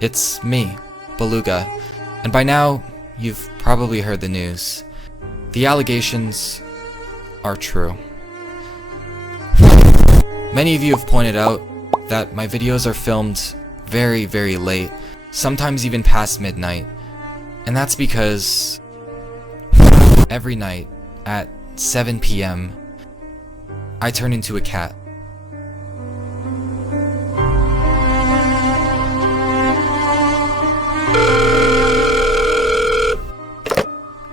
It's me, Beluga, and by now, you've probably heard the news. The allegations are true. Many of you have pointed out that my videos are filmed very, very late, sometimes even past midnight, and that's because every night at 7 p.m., I turn into a cat.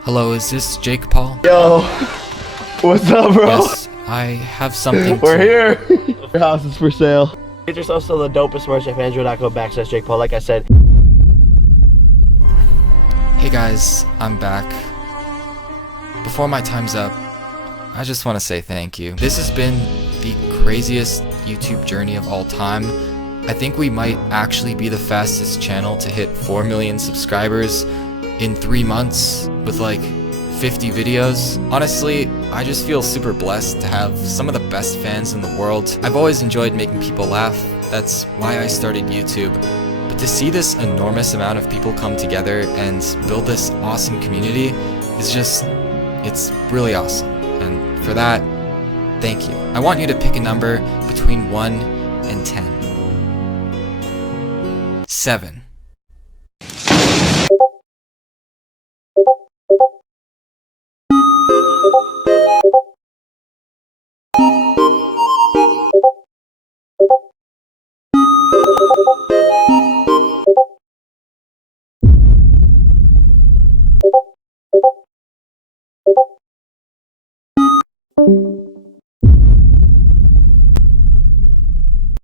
Hello, is this Jake Paul? Yo, what's up, bro? Yes, I have something We're here. Your house is for sale. Get yourself still the dopest merch at Andrew.co/Jake Paul. Like I said. Hey guys, I'm back. Before my time's up, I just want to say thank you. This has been the craziest YouTube journey of all time. I think we might actually be the fastest channel to hit 4 million subscribers in 3 months with like 50 videos. Honestly, I just feel super blessed to have some of the best fans in the world. I've always enjoyed making people laugh. That's why I started YouTube. But to see this enormous amount of people come together and build this awesome community is just, it's really awesome. And for that, thank you. I want you to pick a number between 1 and 10. 7.